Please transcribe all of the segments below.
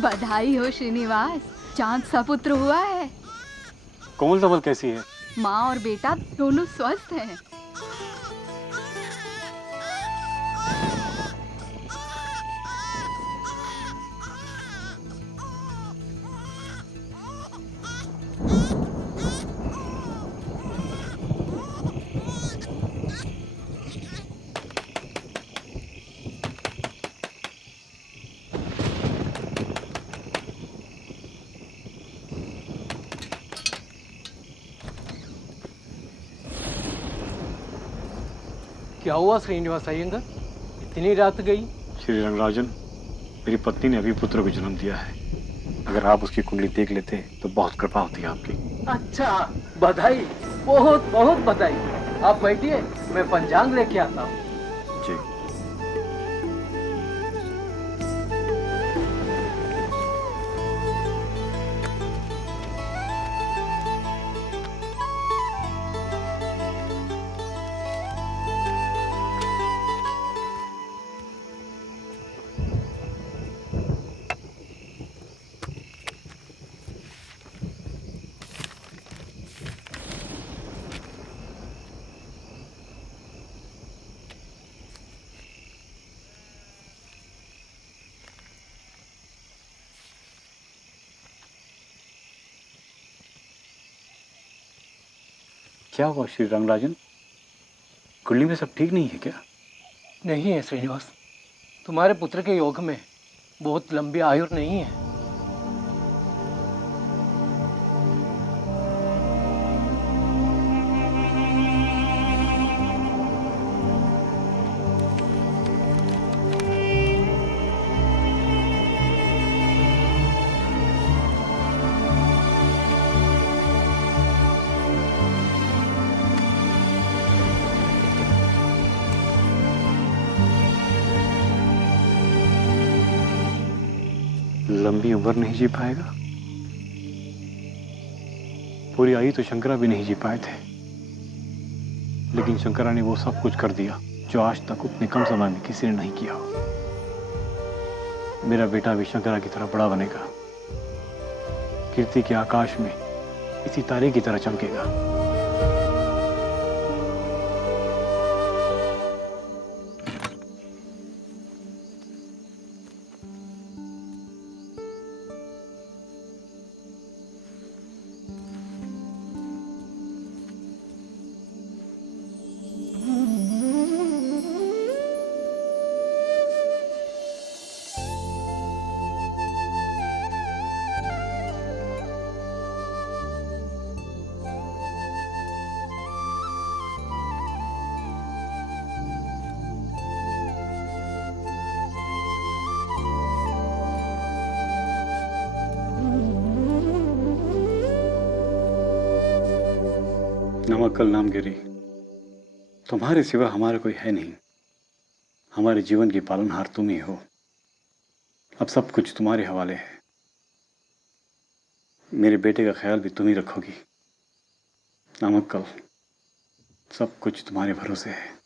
बधाई हो श्रीनिवास, चांद सपुत्र हुआ है। कोमल धवल कैसी है? माँ और बेटा दोनों स्वस्थ हैं। क्या हुआ श्रीनिवास अय्यंगार, इतनी रात गई? श्री रंगराजन, मेरी पत्नी ने अभी पुत्र को जन्म दिया है। अगर आप उसकी कुंडली देख लेते तो बहुत कृपा होती है आपकी। अच्छा, बधाई, बहुत बहुत बधाई। आप बैठिए, मैं पंचांग लेके आता हूँ। जी। क्या हुआ श्री रंगराजन? कुंडली में सब ठीक नहीं है क्या? नहीं है श्रीनिवास, तुम्हारे पुत्र के योग में बहुत लंबी आयु नहीं है। लंबी उम्र नहीं जी पाएगा? पूरी आयु तो शंकरा भी नहीं जी पाए थे, लेकिन शंकरा ने वो सब कुछ कर दिया जो आज तक उतने कम समय में किसी ने नहीं किया हो। मेरा बेटा भी शंकरा की तरह बड़ा बनेगा, कीर्ति के आकाश में इसी तारे की तरह चमकेगा। नमक कल नाम गिरी, तुम्हारे सिवा हमारा कोई है नहीं। हमारे जीवन की पालनहार तुम ही हो। अब सब कुछ तुम्हारे हवाले है। मेरे बेटे का ख्याल भी तुम ही रखोगी। नमक कल, सब कुछ तुम्हारे भरोसे है।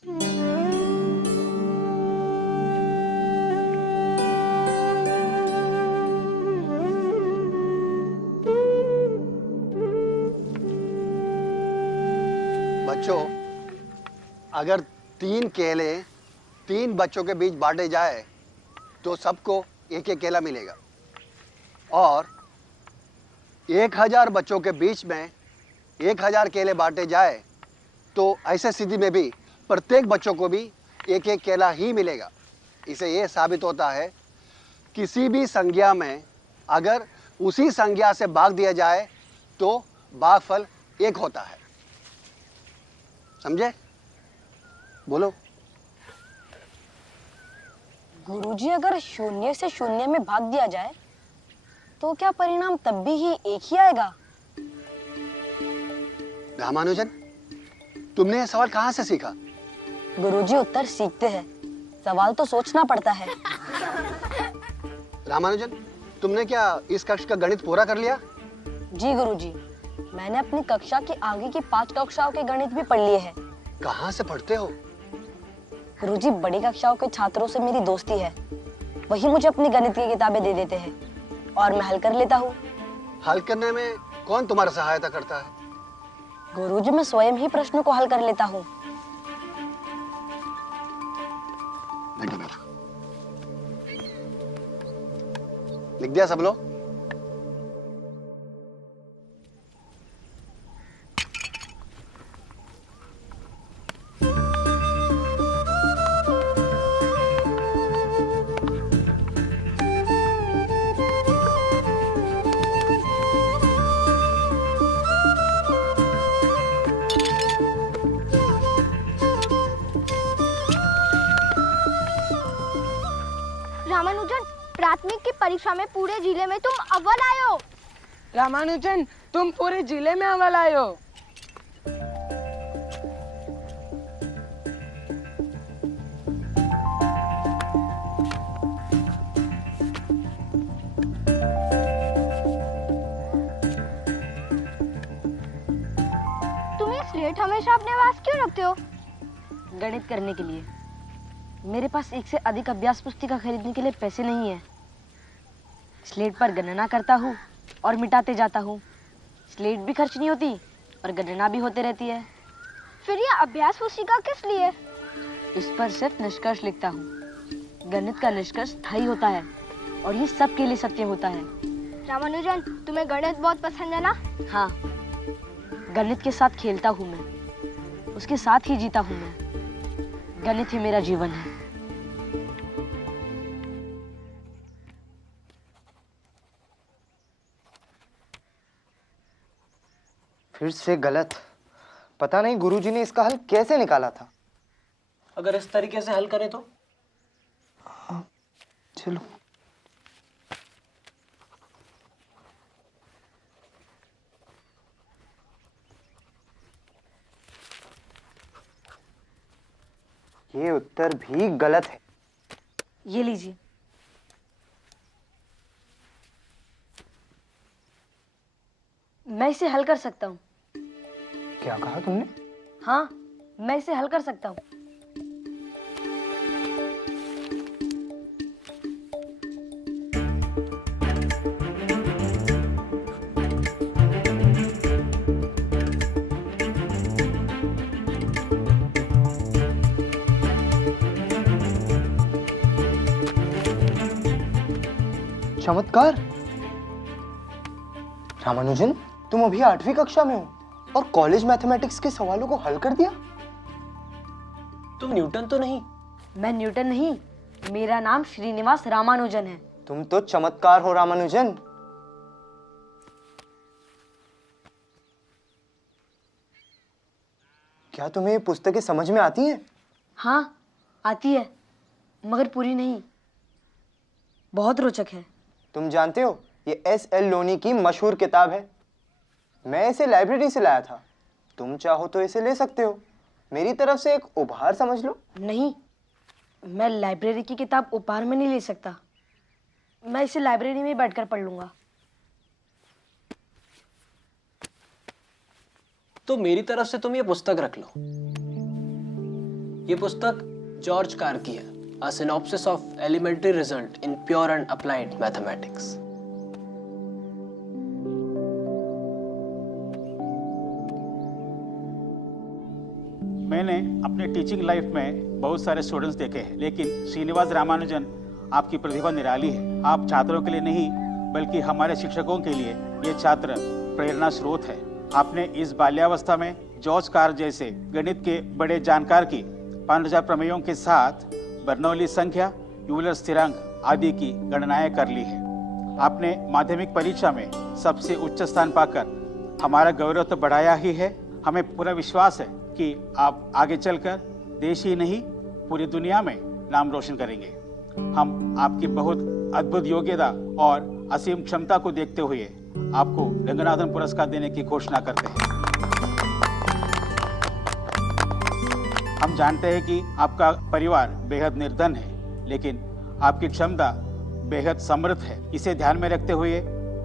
बच्चों, अगर 3 केले 3 बच्चों के बीच बांटे जाए तो सबको एक एक केला मिलेगा, और 1000 बच्चों के बीच में 1000 केले बांटे जाए तो ऐसे स्थिति में भी प्रत्येक बच्चों को भी एक एक केला ही मिलेगा। इसे ये साबित होता है किसी भी संज्ञा में अगर उसी संज्ञा से भाग दिया जाए तो भागफल एक होता है। समझे? बोलो। गुरुजी, अगर 0 से 0 में भाग दिया जाए तो क्या परिणाम तब भी ही एक ही आएगा? रामानुजन, तुमने यह सवाल कहाँ से सीखा? गुरुजी, उत्तर सीखते हैं, सवाल तो सोचना पड़ता है। रामानुजन, तुमने क्या इस कक्षा का गणित पूरा कर लिया? जी गुरुजी, मैंने अपनी कक्षा की आगे की 5 कक्षाओं के गणित भी पढ़ लिए हैं। कहाँ से पढ़ते हो? गुरुजी, बड़ी कक्षाओं के छात्रों से मेरी दोस्ती है, वही मुझे अपनी गणित की किताबें दे देते हैं। और मैं हल कर लेता हूँ। हल करने में कौन तुम्हारा सहायता करता है? गुरुजी, मैं स्वयं ही प्रश्नों को हल कर लेता हूँ। बैठो बैठो। लिख दिया सब लोग? रामानुजन, प्राथमिक की परीक्षा में पूरे जिले में तुम अव्वल आए हो। रामानुजन, तुम पूरे जिले में अव्वल आए हो। तुम ये स्लेट हमेशा अपने पास क्यों रखते हो? गणित करने के लिए। मेरे पास एक से अधिक अभ्यास पुस्तिका खरीदने के लिए पैसे नहीं है। स्लेट पर गणना करता हूँ और मिटाते जाता हूँ। स्लेट भी खर्च नहीं होती और गणना भी होते रहती है। फिर ये अभ्यास पुस्तिका किस लिए? इस पर सिर्फ निष्कर्ष लिखता हूँ। गणित का निष्कर्ष स्थायी होता है और ये सबके लिए सत्य होता है। रामानुजन, तुम्हें गणित बहुत पसंद है ना? हाँ, गणित के साथ खेलता हूँ मैं, उसके साथ ही जीता हूँ मैं। गणित ही मेरा जीवन है। फिर से गलत। पता नहीं गुरुजी ने इसका हल कैसे निकाला था। अगर इस तरीके से हल करें तो? चलो। ये उत्तर भी गलत है। ये लीजिए। मैं इसे हल कर सकता हूँ। क्या कहा तुमने? हाँ, मैं इसे हल कर सकता हूँ। चमत्कार। रामानुजन, तुम अभी 8वीं कक्षा में हो और कॉलेज मैथमेटिक्स के सवालों को हल कर दिया। तुम न्यूटन तो नहीं? मैं न्यूटन नहीं, मेरा नाम श्रीनिवास रामानुजन है। तुम तो चमत्कार हो रामानुजन। क्या तुम्हें ये पुस्तकें समझ में आती हैं? हाँ, आती है, मगर पूरी नहीं। बहुत रोचक है। तुम जानते हो, ये S.L. लोनी की मशहूर किताब है। मैं इसे लाइब्रेरी से लाया था। तुम चाहो तो इसे ले सकते हो। मेरी तरफ से एक उपहार समझ लो। नहीं, मैं लाइब्रेरी की किताब उपहार में नहीं ले सकता। मैं इसे लाइब्रेरी में बैठकर पढ़ लूंगा। तो मेरी तरफ से तुम ये पुस्तक रख लो। ये पुस्तक जॉर्ज कार की है, A Synopsis of Elementary Result in Pure and Applied Mathematics। मैंने अपने टीचिंग लाइफ में बहुत सारे स्टूडेंट्स देखे हैं, लेकिन श्रीनिवास रामानुजन आपकी प्रतिभा निराली है। आप छात्रों के लिए नहीं बल्कि हमारे शिक्षकों के लिए ये छात्र प्रेरणा स्रोत है। आपने इस बाल्यावस्था में जॉर्ज कार जैसे गणित के बड़े जानकार की 5000 प्रमेयों के साथ बर्नौली संख्या, यूलर स्थिरांक आदि की गणनाएं कर ली है। आपने माध्यमिक परीक्षा में सबसे उच्च स्थान पाकर हमारा गौरव तो बढ़ाया ही है। हमें पूरा विश्वास है कि आप आगे चलकर देश ही नहीं पूरी दुनिया में नाम रोशन करेंगे। हम आपकी बहुत अद्भुत योग्यता और असीम क्षमता को देखते हुए आपको रंगनाथन पुरस्कार देने की घोषणा करते हैं। हम जानते हैं कि आपका परिवार बेहद निर्धन है, लेकिन आपकी क्षमता बेहद समृद्ध है। इसे ध्यान में रखते हुए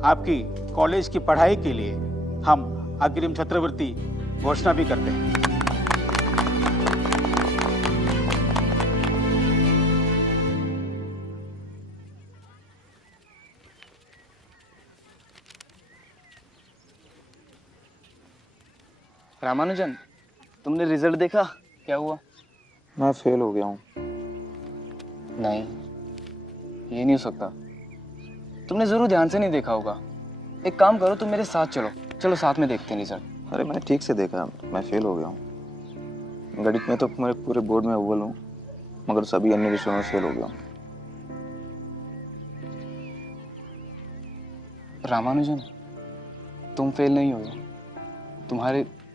आपकी कॉलेज की पढ़ाई के लिए हम अग्रिम छात्रवृत्ति घोषणा भी करते हैं। रामानुजन, तुमने रिजल्ट देखा? क्या हुआ? मैं फेल हो गया हूँ। नहीं, ये नहीं हो सकता। तुमने जरूर ध्यान से नहीं देखा होगा। एक काम करो, तुम मेरे साथ चलो। चलो साथ में देखते हैं रिजल्ट। अरे मैंने ठीक से देखा, मैं फेल हो गया हूँ। गणित में तो मेरे पूरे बोर्ड में अव्वल हूँ, मगर सभी अन्य विषयों में फेल हो गया हूँ। रामानुजन, तुम फेल नहीं हो,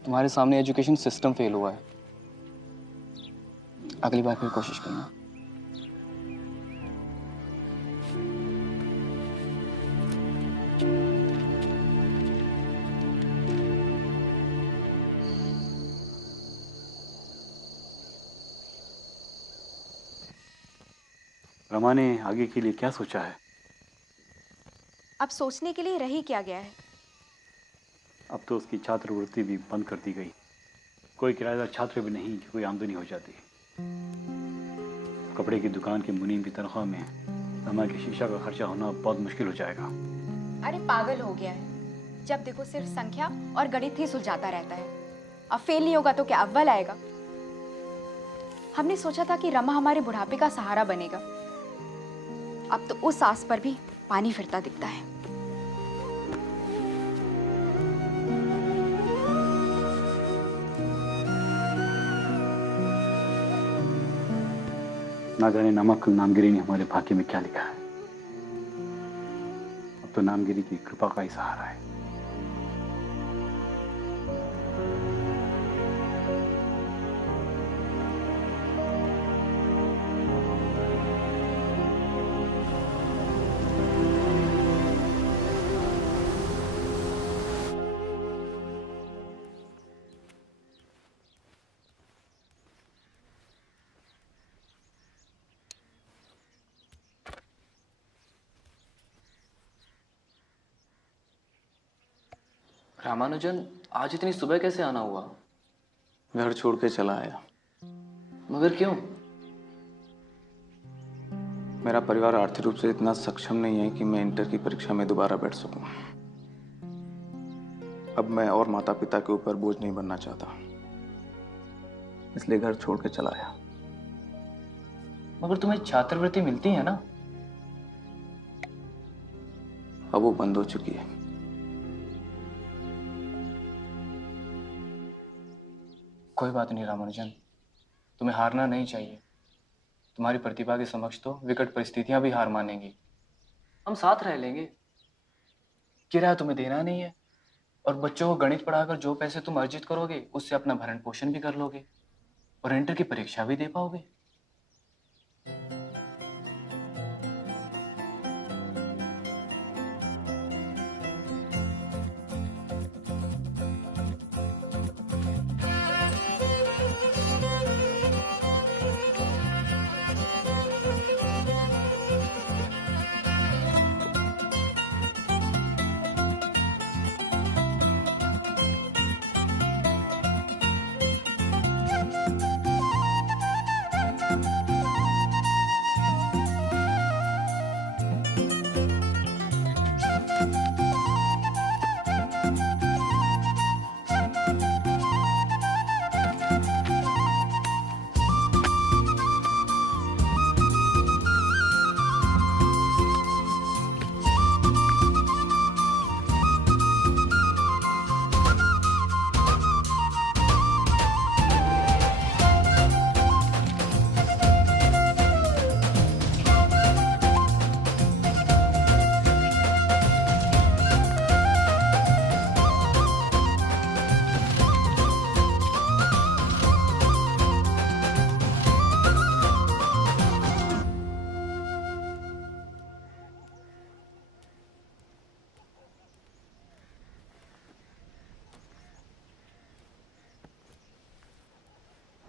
तुम्हारे सामने एजुकेशन सिस्टम फेल हुआ है। अगली बार फिर कोशिश करना। रमा ने आगे के लिए क्या सोचा है? अब सोचने के लिए रह ही क्या गया है। अब तो उसकी छात्रवृत्ति भी बंद कर दी गई। कोई किराएदार छात्र भी नहीं कि कोई आमदनी हो जाती। कपड़े की दुकान के मुनीम की तनख्वाह में रमा की शीशा का खर्चा होना बहुत मुश्किल हो जाएगा। अरे पागल हो गया है, जब देखो सिर्फ संख्या और गणित ही सुलझाता रहता है। अब फेल नहीं होगा तो क्या अव्वल आएगा? हमने सोचा था कि रमा हमारे बुढ़ापे का सहारा बनेगा। अब तो उस आस पर भी पानी फिरता दिखता है। ना जाने नमक नामगिरी ने हमारे भाग्य में क्या लिखा है। अब तो नामगिरी की कृपा का ही सहारा है। रामानुजन, आज इतनी सुबह कैसे आना हुआ? घर छोड़ के चला आया। मगर क्यों? मेरा परिवार आर्थिक रूप से इतना सक्षम नहीं है कि मैं इंटर की परीक्षा में दोबारा बैठ सकूं। अब मैं और माता पिता के ऊपर बोझ नहीं बनना चाहता, इसलिए घर छोड़ के चला आया। मगर तुम्हें छात्रवृत्ति मिलती है ना? अब वो बंद हो चुकी है। कोई बात नहीं रामानुजन, तुम्हें हारना नहीं चाहिए। तुम्हारी प्रतिभा के समक्ष तो विकट परिस्थितियां भी हार मानेंगी। हम साथ रह लेंगे। किराया तुम्हें देना नहीं है, और बच्चों को गणित पढ़ाकर जो पैसे तुम अर्जित करोगे उससे अपना भरण पोषण भी कर लोगे और इंटर की परीक्षा भी दे पाओगे।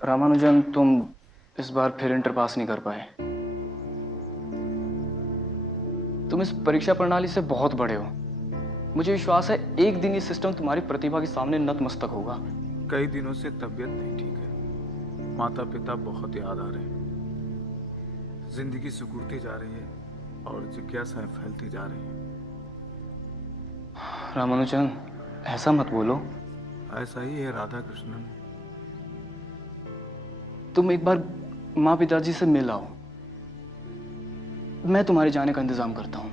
रामानुजन, तुम इस बार फिर इंटर पास नहीं कर पाए। तुम इस परीक्षा प्रणाली से बहुत बड़े हो। मुझे विश्वास है एक दिन ये सिस्टम तुम्हारी प्रतिभा के सामने नतमस्तक होगा। कई दिनों से तबीयत नहीं ठीक है। माता पिता बहुत याद आ रहे हैं। जिंदगी सिकुड़ती जा रही है और जिज्ञासाएं फैलती जा रही हैं। रामानुजन, ऐसा मत बोलो। ऐसा ही है राधा कृष्णन। तुम एक बार माँ पिताजी से मिल आओ, मैं तुम्हारे जाने का इंतजाम करता हूँ।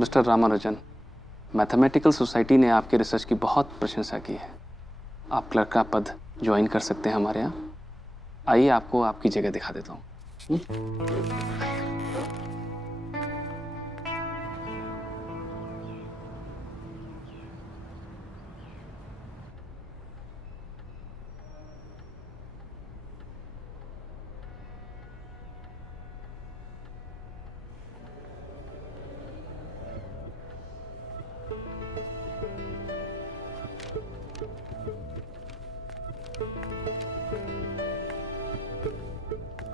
मिस्टर रामानुजन, मैथमेटिकल सोसाइटी ने आपके रिसर्च की बहुत प्रशंसा की है। आप क्लर्क का पद ज्वाइन कर सकते हैं हमारे यहाँ। आइए आपको आपकी जगह दिखा देता हूँ।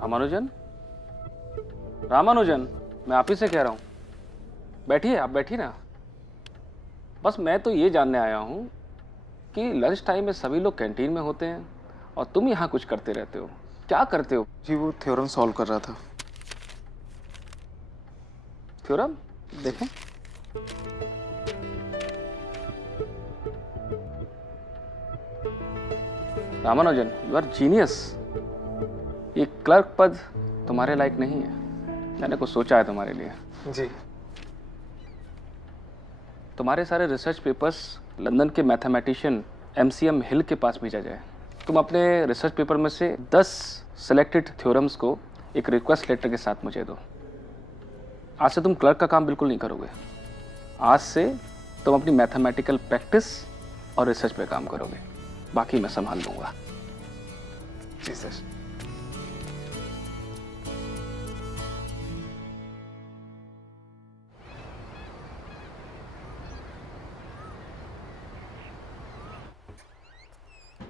रामानुजन, रामानुजन, मैं आप ही से कह रहा हूँ, बैठिए, आप बैठिए ना। बस मैं तो ये जानने आया हूँ कि लंच टाइम में सभी लोग कैंटीन में होते हैं और तुम यहाँ कुछ करते रहते हो। क्या करते हो? जी वो थ्योरम सॉल्व कर रहा था। थ्योरम देखें। Ramanujan, you are genius. ये क्लर्क पद तुम्हारे लायक नहीं है। मैंने कुछ सोचा है तुम्हारे लिए। जी। तुम्हारे सारे रिसर्च पेपर्स लंदन के मैथमेटिशियन MCM हिल के पास भेजा जाए। तुम अपने रिसर्च पेपर में से 10 सिलेक्टेड थ्योरम्स को एक रिक्वेस्ट लेटर के साथ मुझे दो। आज से तुम क्लर्क का काम बिल्कुल नहीं करोगे। आज से तुम अपनी मैथमेटिकल प्रैक्टिस और रिसर्च पे काम करोगे। बाकी मैं संभाल लूंगा। जी सर।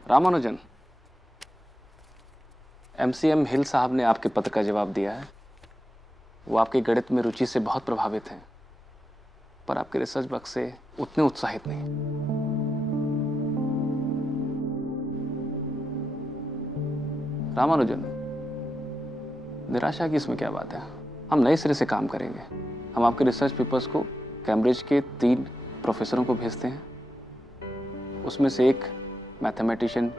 रामानुजन, MCM हिल साहब ने आपके पत्र का जवाब दिया है। वो आपके गणित में रुचि से बहुत प्रभावित हैं, पर आपके रिसर्च वर्क से उतने उत्साहित नहीं। रामानुजन, निराशा की इसमें क्या बात है? हम नए सिरे से काम करेंगे। हम आपके रिसर्च पेपर्स को कैम्ब्रिज के 3 प्रोफेसरों को भेजते हैं। उसमें से एक मैथमेटिशियन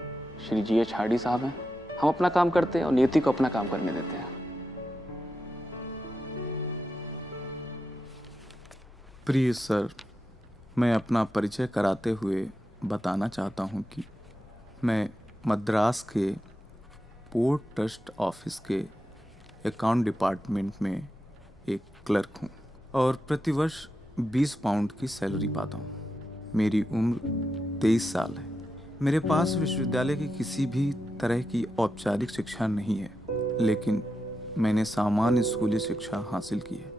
श्री GH हार्डी साहब हैं। हम अपना काम करते हैं और नियति को अपना काम करने देते हैं। प्रिय सर, मैं अपना परिचय कराते हुए बताना चाहता हूं कि मैं मद्रास के पोर्ट ट्रस्ट ऑफिस के अकाउंट डिपार्टमेंट में एक क्लर्क हूं और प्रतिवर्ष 20 पाउंड की सैलरी पाता हूं। मेरी उम्र 23 साल है। मेरे पास विश्वविद्यालय की किसी भी तरह की औपचारिक शिक्षा नहीं है, लेकिन मैंने सामान्य स्कूली शिक्षा हासिल की है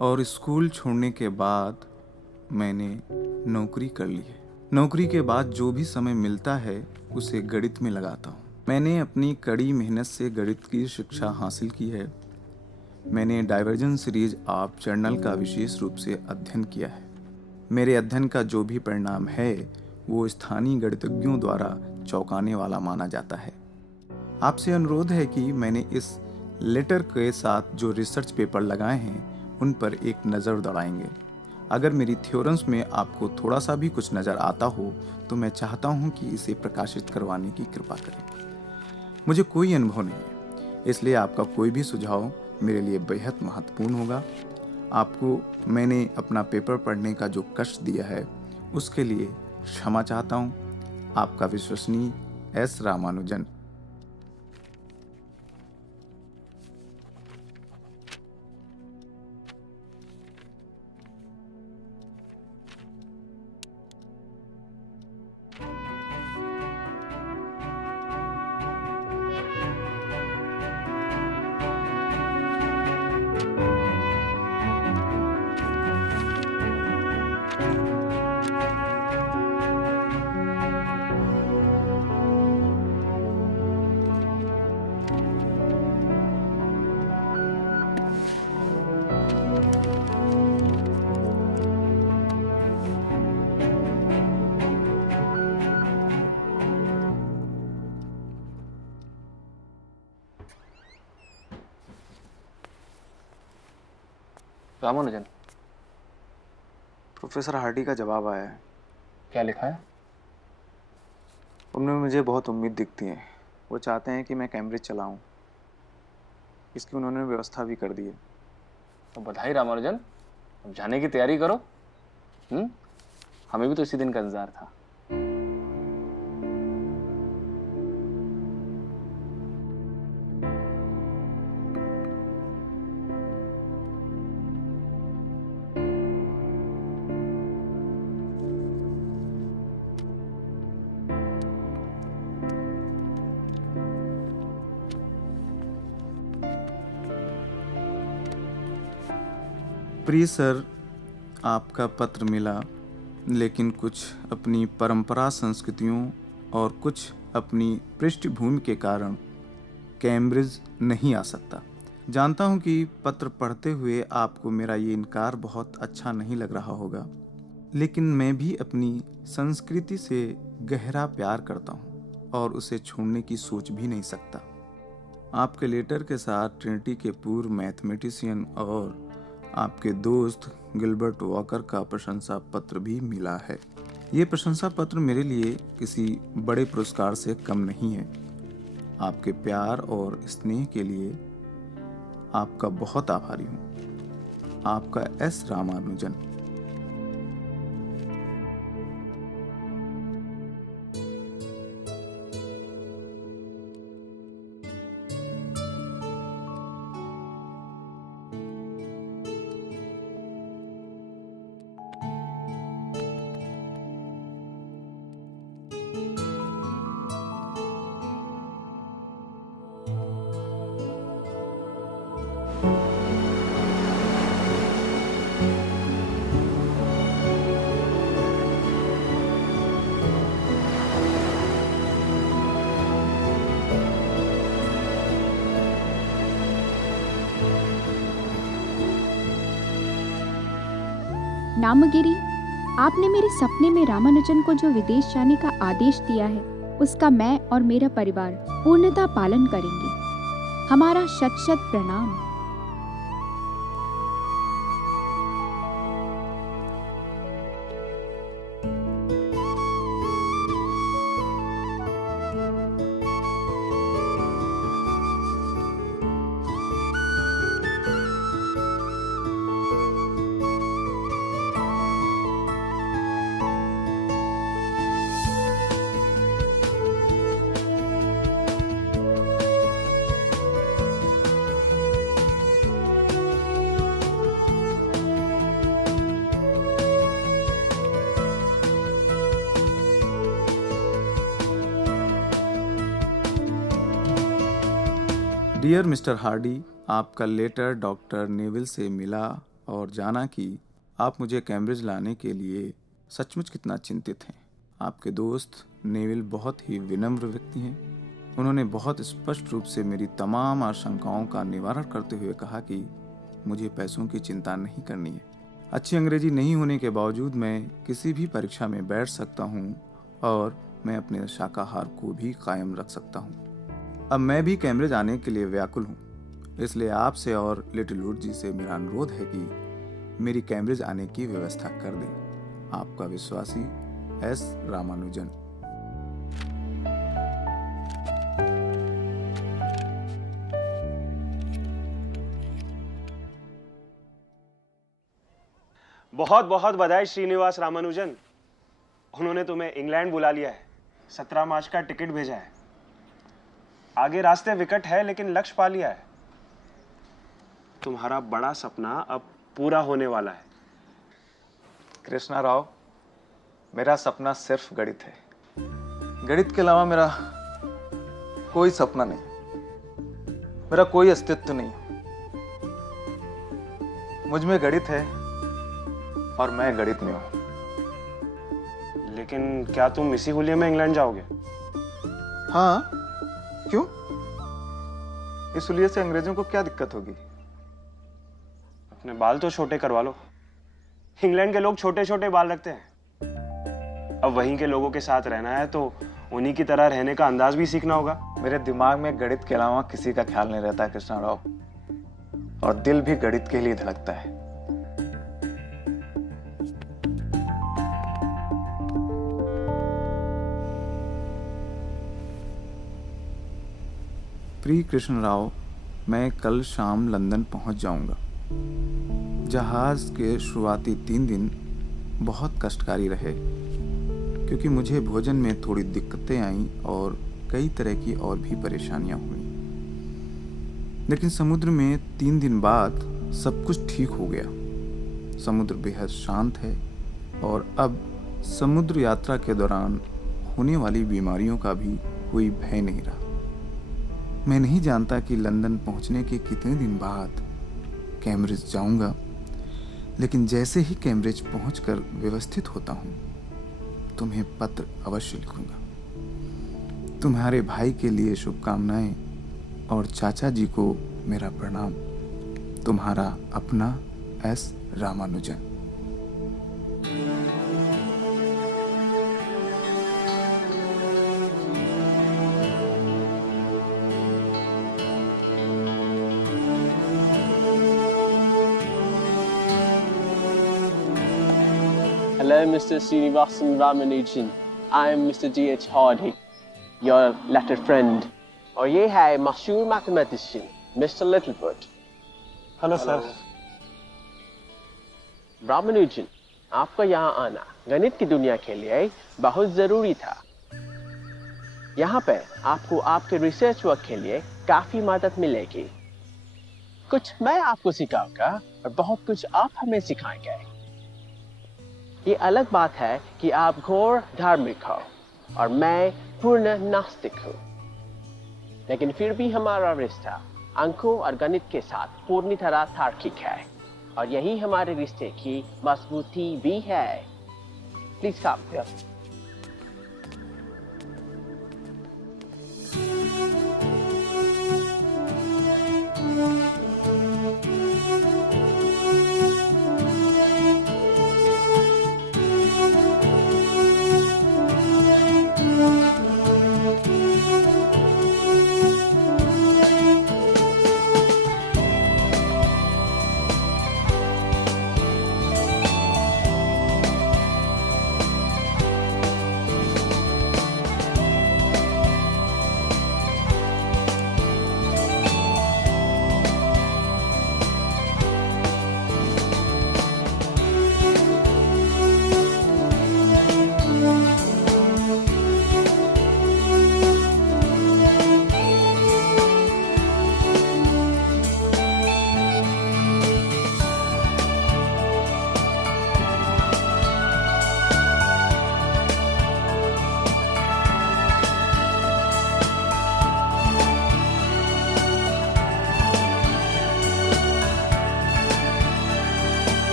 और स्कूल छोड़ने के बाद मैंने नौकरी कर ली है। नौकरी के बाद जो भी समय मिलता है उसे गणित में लगाता हूँ। मैंने अपनी कड़ी मेहनत से गणित की शिक्षा हासिल की है। मैंने डाइवर्जेंस सीरीज ऑफ जर्नल का विशेष रूप से अध्ययन किया है। मेरे अध्ययन का जो भी परिणाम है वो स्थानीय गणितज्ञों द्वारा चौंकाने वाला माना जाता है। आपसे अनुरोध है कि मैंने इस लेटर के साथ जो रिसर्च पेपर लगाए हैं उन पर एक नज़र दौड़ाएंगे अगर मेरी थ्योरम्स में आपको थोड़ा सा भी कुछ नज़र आता हो तो मैं चाहता हूँ कि इसे प्रकाशित करवाने की कृपा करें। मुझे कोई अनुभव नहीं है, इसलिए आपका कोई भी सुझाव मेरे लिए बेहद महत्वपूर्ण होगा। आपको मैंने अपना पेपर पढ़ने का जो कष्ट दिया है उसके लिए क्षमा चाहता हूँ। आपका विश्वसनीय S Ramanujan. Ramanujan, professor Hardy का जवाब आया है। क्या लिखा है? उनमें मुझे बहुत उम्मीद दिखती है। वो चाहते हैं कि मैं कैम्ब्रिज चलाऊं। इसकी उन्होंने व्यवस्था भी कर दी है। तो बधाई रामानुजन, अब जाने की तैयारी करो। हमें भी तो इसी दिन का इंतजार था। प्रिय सर, आपका पत्र मिला, लेकिन कुछ अपनी परंपरा संस्कृतियों और कुछ अपनी पृष्ठभूमि के कारण कैम्ब्रिज नहीं आ सकता। जानता हूं कि पत्र पढ़ते हुए आपको मेरा ये इनकार बहुत अच्छा नहीं लग रहा होगा, लेकिन मैं भी अपनी संस्कृति से गहरा प्यार करता हूं और उसे छोड़ने की सोच भी नहीं सकता। आपके लेटर के साथ ट्रिनिटी के पूर्व मैथमेटिशियन और आपके दोस्त गिलबर्ट वॉकर का प्रशंसा पत्र भी मिला है। ये प्रशंसा पत्र मेरे लिए किसी बड़े पुरस्कार से कम नहीं है। आपके प्यार और स्नेह के लिए आपका बहुत आभारी हूँ। आपका एस रामानुजन। नामगिरी, आपने मेरे सपने में रामानुजन को जो विदेश जाने का आदेश दिया है उसका मैं और मेरा परिवार पूर्णतः पालन करेंगे। हमारा शत शत प्रणाम। डियर मिस्टर हार्डी, आपका लेटर डॉक्टर नेविल से मिला और जाना कि आप मुझे कैम्ब्रिज लाने के लिए सचमुच कितना चिंतित हैं। आपके दोस्त नेविल बहुत ही विनम्र व्यक्ति हैं। उन्होंने बहुत स्पष्ट रूप से मेरी तमाम आशंकाओं का निवारण करते हुए कहा कि मुझे पैसों की चिंता नहीं करनी है। अच्छी अंग्रेजी नहीं होने के बावजूद मैं किसी भी परीक्षा में बैठ सकता हूँ और मैं अपने शाकाहार को भी कायम रख सकता हूँ। अब मैं भी कैम्ब्रिज आने के लिए व्याकुल हूँ, इसलिए आपसे और लिटिल वुड जी से मेरा अनुरोध है कि मेरी कैम्ब्रिज आने की व्यवस्था कर दें। आपका विश्वासी एस रामानुजन। बहुत बहुत बधाई श्रीनिवास रामानुजन। उन्होंने तुम्हें इंग्लैंड बुला लिया है। 17 मार्च का टिकट भेजा है। आगे रास्ते विकट है लेकिन लक्ष्य पा लिया है। तुम्हारा बड़ा सपना अब पूरा होने वाला है। कृष्णा राव, मेरा सपना सिर्फ गणित है। गणित के अलावा मेरा कोई सपना नहीं, मेरा कोई अस्तित्व नहीं। मुझ में गणित है और मैं गणित में हूं। लेकिन क्या तुम इसी होलिये में इंग्लैंड जाओगे? हाँ, क्यों? इस हुलिये से अंग्रेजों को क्या दिक्कत होगी? अपने बाल तो छोटे करवा लो। इंग्लैंड के लोग छोटे छोटे बाल रखते हैं। अब वहीं के लोगों के साथ रहना है तो उन्हीं की तरह रहने का अंदाज भी सीखना होगा। मेरे दिमाग में गणित के अलावा किसी का ख्याल नहीं रहता कृष्णा राव, और दिल भी गणित के लिए धड़कता है। प्रिय कृष्ण राव, मैं कल शाम लंदन पहुंच जाऊंगा। जहाज के शुरुआती 3 दिन बहुत कष्टकारी रहे क्योंकि मुझे भोजन में थोड़ी दिक्कतें आईं और कई तरह की और भी परेशानियां हुई। लेकिन समुद्र में 3 दिन बाद सब कुछ ठीक हो गया। समुद्र बेहद शांत है और अब समुद्र यात्रा के दौरान होने वाली बीमारियों का भी कोई भय नहीं रहा। मैं नहीं जानता कि लंदन पहुंचने के कितने दिन बाद कैम्ब्रिज जाऊंगा, लेकिन जैसे ही कैम्ब्रिज पहुंचकर व्यवस्थित होता हूं, तुम्हें पत्र अवश्य लिखूंगा। तुम्हारे भाई के लिए शुभकामनाएं और चाचा जी को मेरा प्रणाम। तुम्हारा अपना S Ramanujan. Hello, Mr. Srinivasan Ramanujan. I am Mr. D.H. Hardy, your letter friend. और ये है मशहूर mathematician mister Littlefoot. Hello sir. Ramanujan, आपका यहाँ आना गणित की दुनिया के लिए बहुत जरूरी था। यहाँ पे आपको आपके रिसर्च वर्क के लिए काफी मदद मिलेगी। कुछ मैं आपको सिखाऊंगा और बहुत कुछ आप हमें सिखाएंगे। ये अलग बात है कि आप घोर धार्मिक हो और मैं पूर्ण नास्तिक हूँ, लेकिन फिर भी हमारा रिश्ता अंकों और गणित के साथ पूरी तरह तार्किक है और यही हमारे रिश्ते की मजबूती भी है। Please come.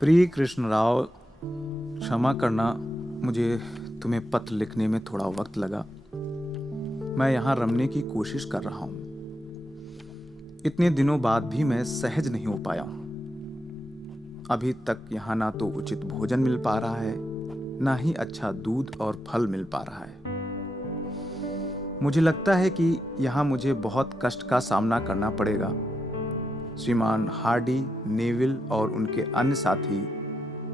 प्रिय कृष्ण राव, क्षमा करना, मुझे तुम्हें पत्र लिखने में थोड़ा वक्त लगा। मैं यहाँ रमने की कोशिश कर रहा हूँ। इतने दिनों बाद भी मैं सहज नहीं हो पाया हूँ। अभी तक यहाँ ना तो उचित भोजन मिल पा रहा है, ना ही अच्छा दूध और फल मिल पा रहा है। मुझे लगता है कि यहाँ मुझे बहुत कष्ट का सामना करना पड़ेगा। श्रीमान हार्डी, नेविल और उनके अन्य साथी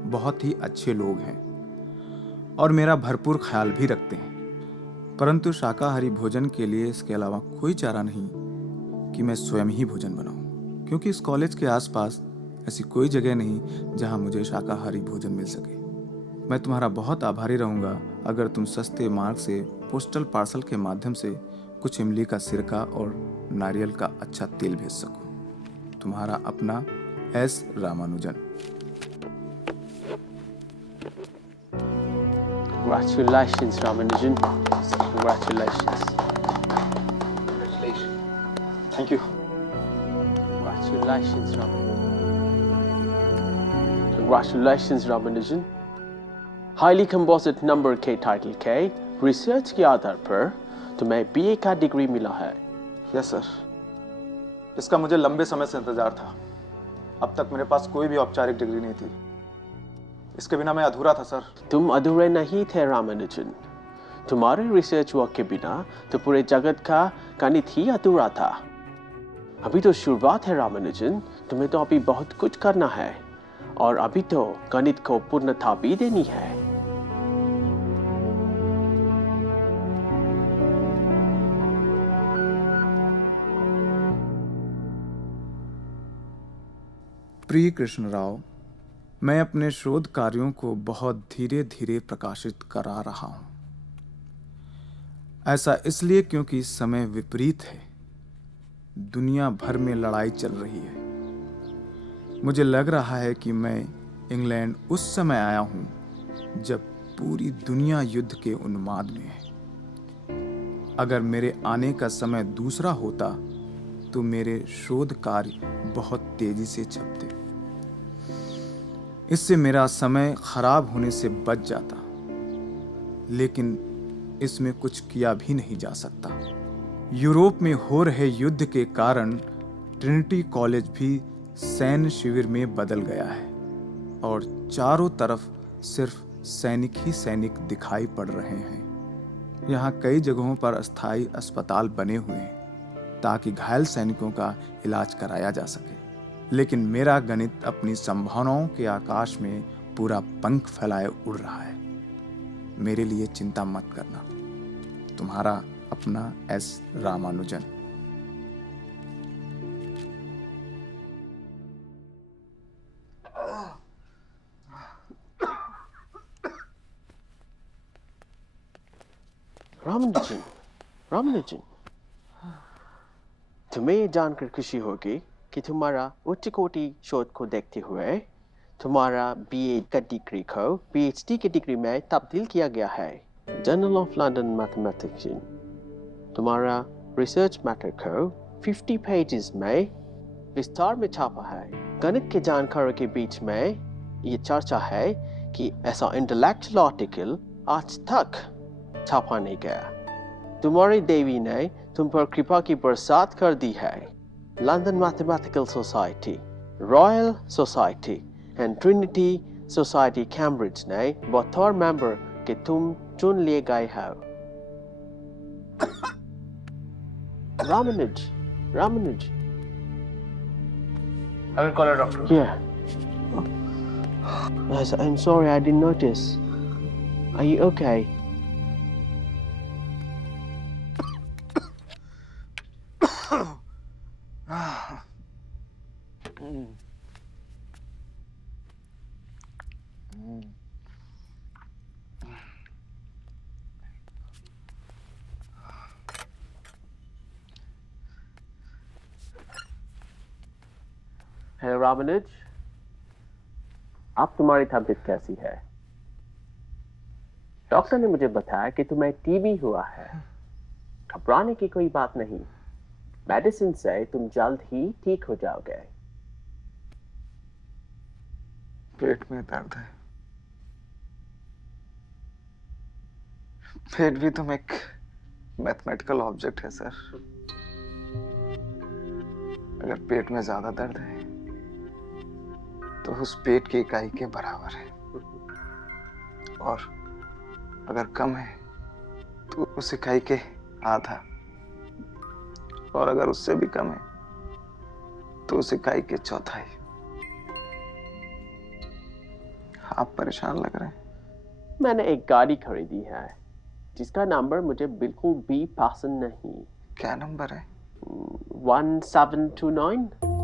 बहुत ही अच्छे लोग हैं और मेरा भरपूर ख्याल भी रखते हैं, परंतु शाकाहारी भोजन के लिए इसके अलावा कोई चारा नहीं कि मैं स्वयं ही भोजन बनाऊं, क्योंकि इस कॉलेज के आसपास ऐसी कोई जगह नहीं जहां मुझे शाकाहारी भोजन मिल सके। मैं तुम्हारा बहुत आभारी रहूंगा अगर तुम सस्ते मार्ग से पोस्टल पार्सल के माध्यम से कुछ इमली का सिरका और नारियल का अच्छा तेल भेज सको। तुम्हारा अपना S Ramanujan. Congratulations, Ramanujan. Congratulations. Thank you. Congratulations, Congratulations, Ramanujan. Highly composite number K title K, research के आधार पर तुम्हें BA का डिग्री मिला है। यस सर, इसका मुझे लंबे समय से इंतजार था। अब तक मेरे पास कोई भी औपचारिक डिग्री नहीं थी, इसके बिना मैं अधूरा था सर। तुम अधूरे नहीं थे रामानुजन, तुम्हारे रिसर्च वर्क के बिना तो पूरे जगत का गणित ही अधूरा था। अभी तो शुरुआत है रामानुजन, तुम्हें तो अभी बहुत कुछ करना है और अभी तो गणित को पूर्णता भी देनी है। प्रिय कृष्ण राव, मैं अपने शोध कार्यों को बहुत धीरे धीरे प्रकाशित करा रहा हूं। ऐसा इसलिए क्योंकि समय विपरीत है, दुनिया भर में लड़ाई चल रही है। मुझे लग रहा है कि मैं इंग्लैंड उस समय आया हूं जब पूरी दुनिया युद्ध के उन्माद में है। अगर मेरे आने का समय दूसरा होता तो मेरे शोध कार्य बहुत तेजी से छपते, इससे मेरा समय खराब होने से बच जाता, लेकिन इसमें कुछ किया भी नहीं जा सकता। यूरोप में हो रहे युद्ध के कारण ट्रिनिटी कॉलेज भी सैन्य शिविर में बदल गया है और चारों तरफ सिर्फ सैनिक ही सैनिक दिखाई पड़ रहे हैं। यहाँ कई जगहों पर अस्थायी अस्पताल बने हुए हैं ताकि घायल सैनिकों का इलाज कराया जा सके, लेकिन मेरा गणित अपनी संभावनाओं के आकाश में पूरा पंख फैलाए उड़ रहा है। मेरे लिए चिंता मत करना। तुम्हारा अपना एस रामानुजन। रामानुजन, तुम्हें ये जानकर खुशी होगी कि तुम्हारा उच्च कोटि शोध को देखते हुए तुम्हारा BA का डिग्री को PhD की डिग्री में तब्दील किया गया है। जर्नल ऑफ लंदन मैथमेटिक्स तुम्हारा रिसर्च मैटर को 50 पेजेस में विस्तार में छापा है। गणित के जानकारों के बीच में ये चर्चा है कि ऐसा इंटेलेक्चुअल आर्टिकल आज तक छापा नहीं गया। तुम्हारी देवी ने तुम पर कृपा की बरसात कर दी है। London mathematical society, royal society and Trinity society Cambridge ने बतौर मेंबर के तुम चुन लिए गए हो। Ramanuj. I will call a doctor. Yeah. Yes, I'm sorry, I didn't notice. Are you okay? Hello Ramanuj, अब तुम्हारी तबीयत कैसी है? डॉक्टर ने मुझे बताया कि तुम्हें टीबी हुआ है। घबराने की कोई बात नहीं, मेडिसिन से तुम जल्द ही ठीक हो जाओगे। पेट में दर्द है। पेट भी तो एक मैथमेटिकल ऑब्जेक्ट है सर। अगर पेट में ज्यादा दर्द है तो उस पेट की इकाई के बराबर है, और अगर कम है तो उस इकाई के आधा, और अगर उससे भी कम है तो उस इकाई के चौथाई। आप परेशान लग रहे हैं। मैंने एक गाड़ी खरीदी है जिसका नंबर मुझे बिल्कुल भी पसंद नहीं। क्या नंबर है? 1729।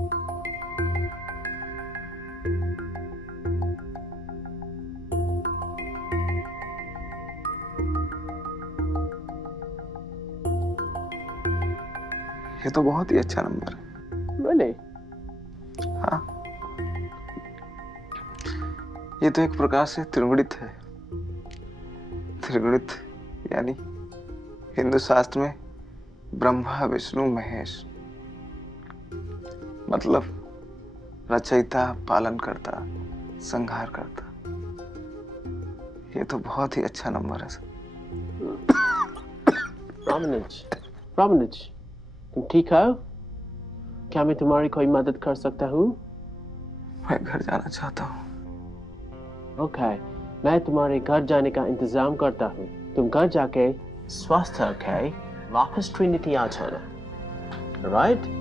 ये तो बहुत ही अच्छा नंबर है। Really? हाँ, ये तो एक प्रकार से त्रिगुणित है। त्रिगुणित यानी हिंदू शास्त्र में ब्रह्मा विष्णु महेश, मतलब रचयिता, पालन करता, संहार करता। ये तो बहुत ही अच्छा नंबर है सर। रामानुज, तुम ठीक हो? क्या मैं तुम्हारी कोई मदद कर सकता हूँ? मैं घर जाना चाहता हूँ। ओके, मैं तुम्हारे घर जाने का इंतजाम करता हूँ। तुम घर जाके स्वस्थ होके वापस ट्रिनिटी आ जाना, राइट?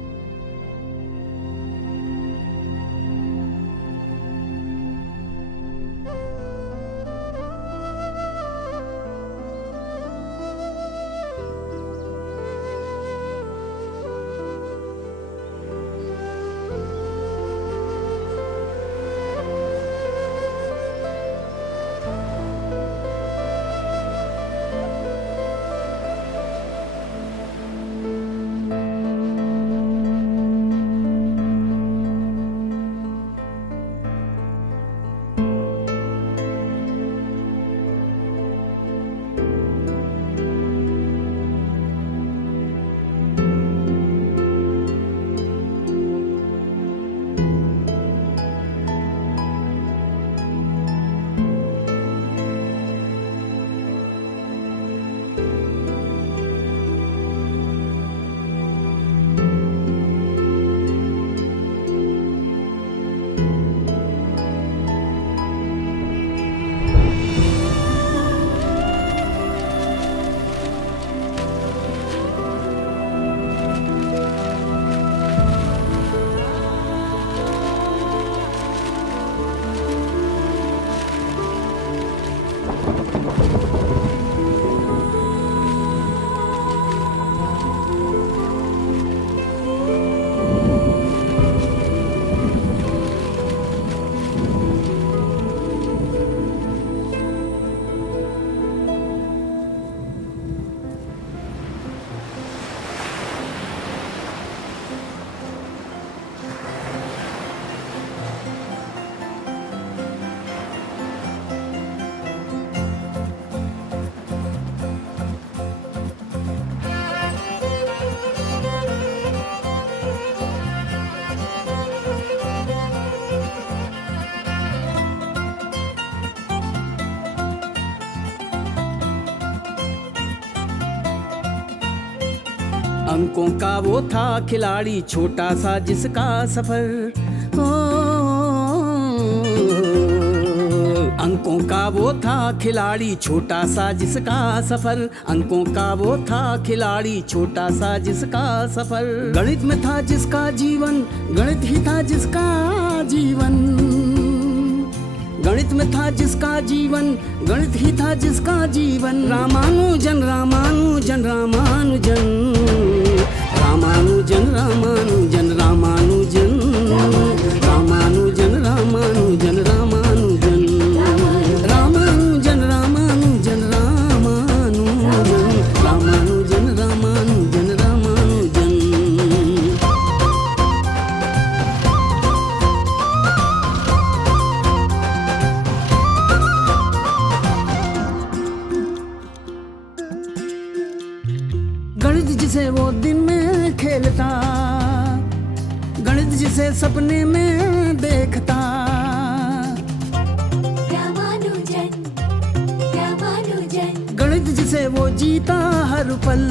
अंकों का वो था खिलाड़ी छोटा सा जिसका सफर, अंकों का वो था खिलाड़ी छोटा सा जिसका सफर, अंकों का वो था खिलाड़ी छोटा सा जिसका सफर। गणित में था जिसका जीवन, गणित ही था जिसका जीवन, गणित में था जिसका जीवन, गणित ही था जिसका जीवन। रामानुजन रामानुजन रामानुजन रामानुजन रामानुजन रामानुजन रामानुजन रामानुजन रामानुजन रामानुजन रामानुजन रामानुजन रामानुजन रामानुजन रामानुजन। गणित जिसे वो दिन में खेलता, गणित जिसे सपने में देखता, रामानुजन रामानुजन। गणित जिसे वो जीता हर पल,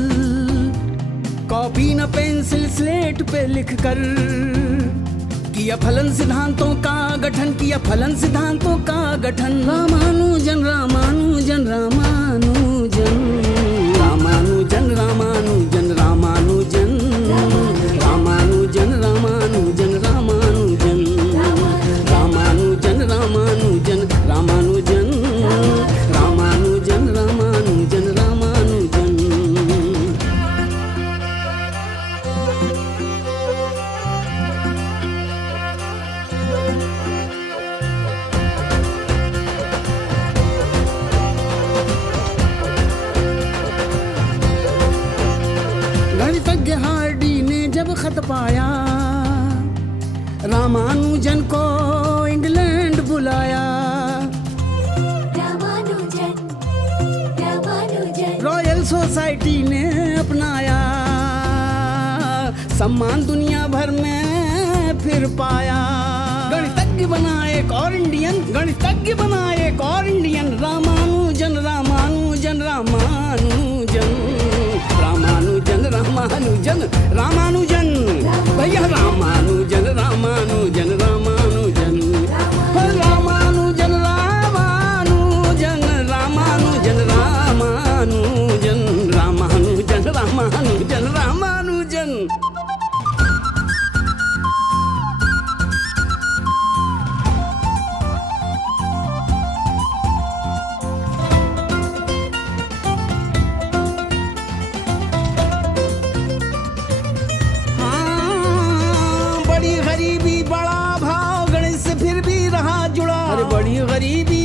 कॉपी न पेंसिल स्लेट पे लिख कर किया फलन सिद्धांतों का गठन, किया फलन सिद्धांतों का गठन। रामानुजन रामानुजन रामानुजन रामानुजन रामानुजन रामानुजन रामानुजन रामानुजन रामानुजन रामानुजन रामानुजन रामानुजन रामानुजन रामानुजन रामानुजन। गणितज्ञ हार्डी ने जब खत पाया, रामानुजन को इंग्लैंड बुलाया। रामानुजन रामानुजन रॉयल सोसाइटी ने अपनाया, सम्मान दुनिया भर में फिर पाया। गणितज्ञ बना एक और इंडियन, गणितज्ञ बना एक और इंडियन। रामानुजन रामानुजन रामानुजन रामानुजन रामानुजन रामानुजन भैया रामानुजन रामानुजन रामानुजन रामानुजन रामानुजन रामानुजन रामानुजन रामानुजन रामानुजन रामानुजन। बड़ी गरीबी बड़ा भाव, गणित से फिर भी रहा जुड़ा। अरे बड़ी गरीबी